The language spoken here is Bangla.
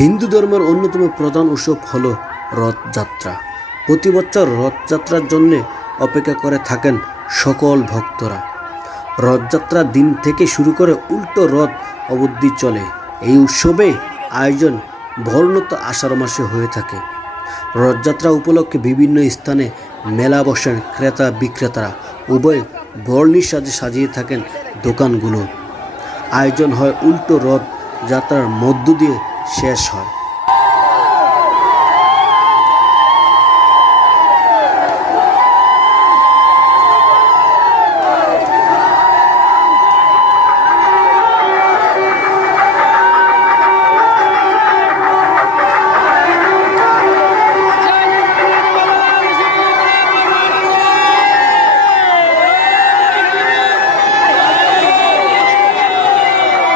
হিন্দু ধর্মের অন্যতম প্রধান উৎসব হল রথযাত্রা। প্রতি বছর রথযাত্রার জন্য অপেক্ষা করে থাকেন সকল ভক্তরা। রথযাত্রার দিন থেকে শুরু করে উল্টো রথ অবধি চলে। এই উৎসবে আয়োজন বর্ণত আষাঢ় মাসে হয়ে থাকে। রথযাত্রা উপলক্ষে বিভিন্ন স্থানে মেলা বসেন। ক্রেতা বিক্রেতারা উভয় বর্ণির সাজে সাজিয়ে থাকেন দোকানগুলো। আয়োজন হয় উল্টো রথ যাত্রার মধ্য দিয়ে শেষ হয়।